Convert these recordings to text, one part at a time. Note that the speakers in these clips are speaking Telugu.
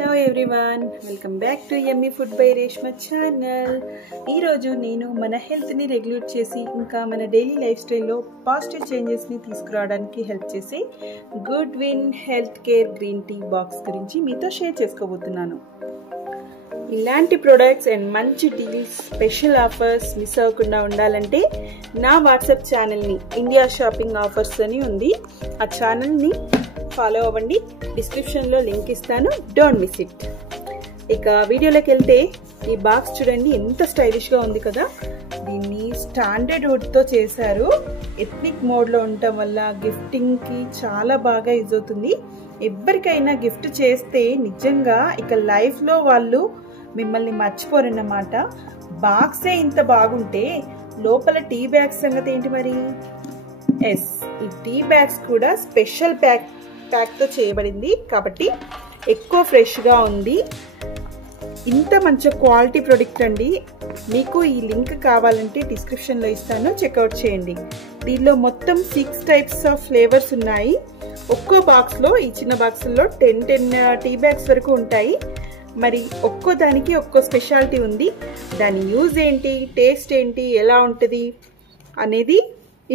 Hello everyone, welcome back to yummy food by Reshma channel. ఈరోజు నేను మన హెల్త్ని రెగ్యులేట్ చేసి ఇంకా మన డైలీ లైఫ్ స్టైల్లో పాజిటివ్ చేంజెస్ని తీసుకురావడానికి హెల్ప్ చేసే good win health care green tea box గురించి మీతో షేర్ చేసుకోబోతున్నాను. ఇలాంటి ప్రొడక్ట్స్ అండ్ మంచి డీల్స్, స్పెషల్ ఆఫర్స్ మిస్ అవ్వకుండా ఉండాలంటే నా వాట్సాప్ ఛానల్ని ఇండియా షాపింగ్ ఆఫర్స్ అని ఉంది, ఆ ఛానల్ని ఫాలో అవ్వండి. డిస్క్రిప్షన్లో లింక్ ఇస్తాను, డోంట్ మిస్ ఇట్. ఇక వీడియోలోకి వెళ్తే ఈ బాక్స్ చూడండి ఎంత స్టైలిష్గా ఉంది కదా. దీన్ని స్టాండర్డ్ వుడ్తో చేశారు. ఎథ్నిక్ మోడ్లో ఉండటం వల్ల గిఫ్టింగ్కి చాలా బాగా యూజ్ అవుతుంది. ఎవరికైనా గిఫ్ట్ చేస్తే నిజంగా ఇక లైఫ్లో వాళ్ళు మిమ్మల్ని మర్చిపోరన్నమాట. బాక్సే ఇంత బాగుంటే లోపల టీ బ్యాగ్స్ సంగతి ఏంటి మరి? ఎస్, ఈ టీ బ్యాగ్స్ కూడా స్పెషల్ ప్యాక్తో చేయబడింది కాబట్టి ఎక్కువ ఫ్రెష్గా ఉంది. ఇంత మంచి క్వాలిటీ ప్రొడక్ట్ అండి. మీకు ఈ లింక్ కావాలంటే డిస్క్రిప్షన్లో ఇస్తాను, చెక్అవుట్ చేయండి. దీనిలో మొత్తం 6 టైప్స్ ఆఫ్ ఫ్లేవర్స్ ఉన్నాయి. ఒక్కో బాక్స్లో, ఈ చిన్న బాక్స్లో 10 టీ బ్యాగ్స్ వరకు ఉంటాయి. మరి ఒక్కో దానికి ఒక్కో స్పెషాలిటీ ఉంది. దాని యూజ్ ఏంటి, టేస్ట్ ఏంటి, ఎలా ఉంటుంది అనేది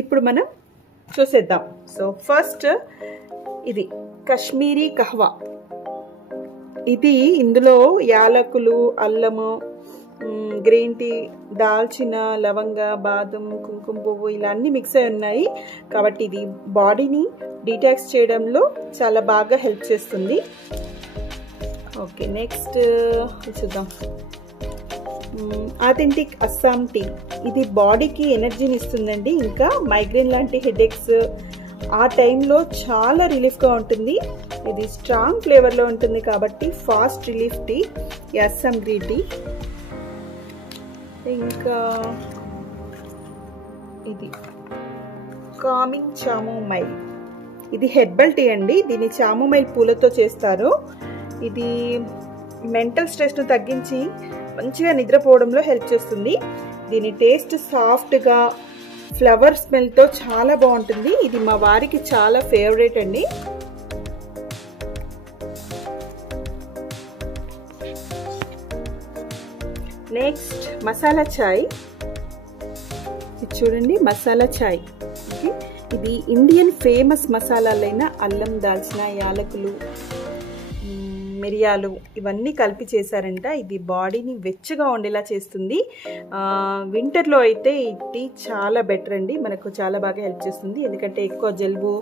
ఇప్పుడు మనం చూసేద్దాం. సో ఫస్ట్ ఇది కాశ్మీరీ కహ్వా. ఇది ఇందులో యాలకులు, అల్లము, గ్రీన్ టీ, దాల్చిన, లవంగ, బాదం, కుంకుమ పువ్వు ఇలా అన్నీ మిక్స్ అయి ఉన్నాయి కాబట్టి ఇది బాడీని డీటాక్స్ చేయడంలో చాలా బాగా హెల్ప్ చేస్తుంది. ఓకే, నెక్స్ట్ చూద్దాం. Authentic Assam tea. ఇది బాడీకి ఎనర్జీని ఇస్తుందండి. ఇంకా మైగ్రేన్ లాంటి హెడేక్స్ ఆ టైంలో చాలా రిలీఫ్గా ఉంటుంది. ఇది స్ట్రాంగ్ ఫ్లేవర్లో ఉంటుంది కాబట్టి ఫాస్ట్ రిలీఫ్ టీ, ఈ అస్సాం గ్రీన్ టీ. ఇంకా ఇది కామింగ్ చామోమైల్. ఇది హెర్బల్ టీ అండి. దీన్ని చామోమైల్ పూలతో చేస్తారు. ఇది మెంటల్ స్ట్రెస్ను తగ్గించి మంచిగా నిద్రపోవడంలో హెల్ప్ చేస్తుంది. దీని టేస్ట్ సాఫ్ట్గా ఫ్లవర్ స్మెల్తో చాలా బాగుంటుంది. ఇది మా వారికి చాలా ఫేవరెట్ అండి. నెక్స్ట్ మసాలా చాయ్. ఇది చూడండి, మసాలా చాయ్. ఓకే, ఇది ఇండియన్ ఫేమస్ మసాలాలైన అల్లం, దాల్చిన, యాలకులు, మిరియాలు ఇవన్నీ కలిపి చేశారంట. ఇది బాడీని వెచ్చగా ఉండేలా చేస్తుంది. వింటర్లో అయితే ఈ టీ చాలా బెటర్ అండి, మనకు చాలా బాగా హెల్ప్ చేస్తుంది. ఎందుకంటే ఎక్కువ జలుబు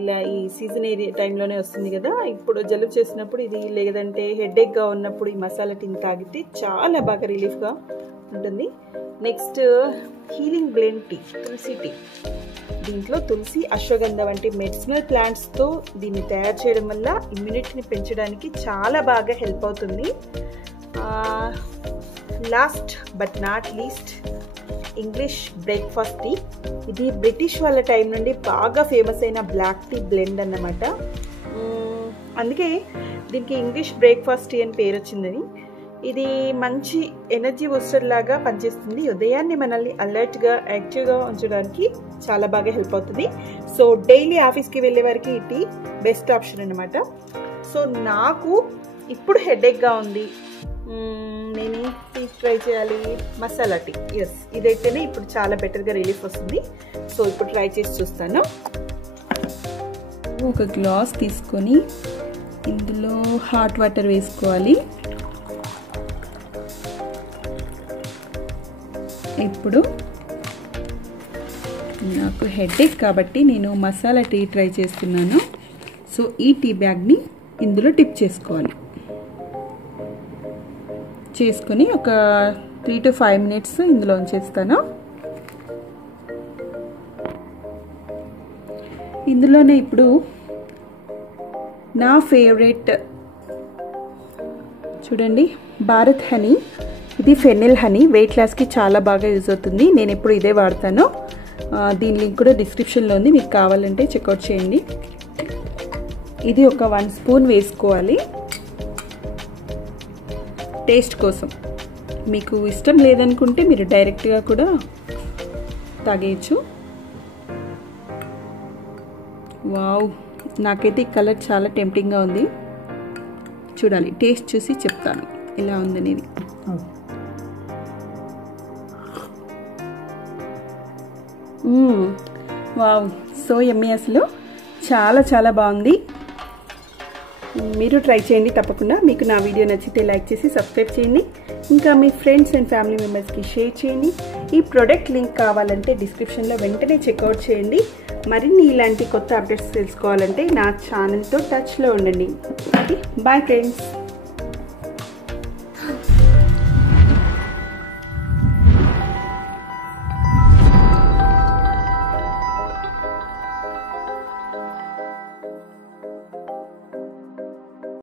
ఇలా ఈ సీజన్ టైంలోనే వస్తుంది కదా. ఇప్పుడు జలుబు చేసినప్పుడు ఇది, లేదంటే హెడేక్గా ఉన్నప్పుడు ఈ మసాలా టీని తాగితే చాలా బాగా రిలీఫ్గా ఉంటుంది. నెక్స్ట్ హీలింగ్ బ్లెండ్ టీ, తులసి టీ. దీంట్లో తులసి, అశ్వగంధ వంటి మెడిసినల్ ప్లాంట్స్తో దీన్ని తయారు చేయడం వల్ల ఇమ్యూనిటీని పెంచడానికి చాలా బాగా హెల్ప్ అవుతుంది. Last but not least English breakfast tea. ఇది బ్రిటిష్ వాళ్ళ టైం నుండి బాగా ఫేమస్ అయిన బ్లాక్ టీ బ్లెండ్ అన్నమాట. అందుకే దీనికి ఇంగ్లీష్ బ్రేక్ఫాస్ట్ టీ అని పేరు వచ్చిందని. ఇది మంచి ఎనర్జీ బూస్టర్ లాగా పనిచేస్తుంది. ఉదయాన్నే మనల్ని అలర్ట్గా, యాక్టివ్గా ఉంచడానికి చాలా బాగా హెల్ప్ అవుతుంది. సో డైలీ ఆఫీస్కి వెళ్ళే వారికి ఈ టీ బెస్ట్ ఆప్షన్ అనమాట. సో నాకు ఇప్పుడు హెడేక్గా ఉంది, నేను టీ ట్రై చేయాలి, మసాలా టీ. ఎస్, ఇదైతేనే ఇప్పుడు చాలా బెటర్గా రిలీఫ్ వస్తుంది. సో ఇప్పుడు ట్రై చేసి చూస్తాను. ఒక గ్లాస్ తీసుకొని ఇందులో హాట్ వాటర్ వేసుకోవాలి. ఇప్పుడు నాకు హెడేక్ కాబట్టి నేను మసాలా టీ ట్రై చేస్తున్నాను. సో ఈ టీ బ్యాగ్ని ఇందులో డిప్ చేసుకోవాలి. చేసుకొని ఒక 3 to 5 minutes ఇందులో ఉంచేస్తాను. ఇందులోనే ఇప్పుడు నా ఫేవరెట్ చూడండి, భారత్ హనీ. ఇది ఫెనిల్ హనీ, వెయిట్ లాస్కి చాలా బాగా యూజ్ అవుతుంది. నేను ఎప్పుడు ఇదే వాడతాను. దీని లింక్ కూడా డిస్క్రిప్షన్లో ఉంది, మీకు కావాలంటే చెక్అవుట్ చేయండి. ఇది ఒక 1 స్పూన్ వేసుకోవాలి టేస్ట్ కోసం. మీకు ఇష్టం లేదనుకుంటే మీరు డైరెక్ట్గా కూడా తాగేయచ్చు. వావ్, నాకైతే ఈ కలర్ చాలా టెంప్టింగ్గా ఉంది. చూడాలి, టేస్ట్ చూసి చెప్తాను ఎలా ఉందనేది. వావ్, సో యమ్మీ, అసలు చాలా చాలా బాగుంది. మీరు ట్రై చేయండి తప్పకుండా. మీకు నా వీడియో నచ్చితే లైక్ చేసి సబ్స్క్రైబ్ చేయండి. ఇంకా మీ ఫ్రెండ్స్ అండ్ ఫ్యామిలీ మెంబర్స్కి షేర్ చేయండి. ఈ ప్రోడక్ట్ లింక్ కావాలంటే డిస్క్రిప్షన్లో వెంటనే చెక్అవుట్ చేయండి. మరిన్ని ఇలాంటి కొత్త అప్డేట్స్ తెలుసుకోవాలంటే నా ఛానల్తో టచ్లో ఉండండి. Bye friends.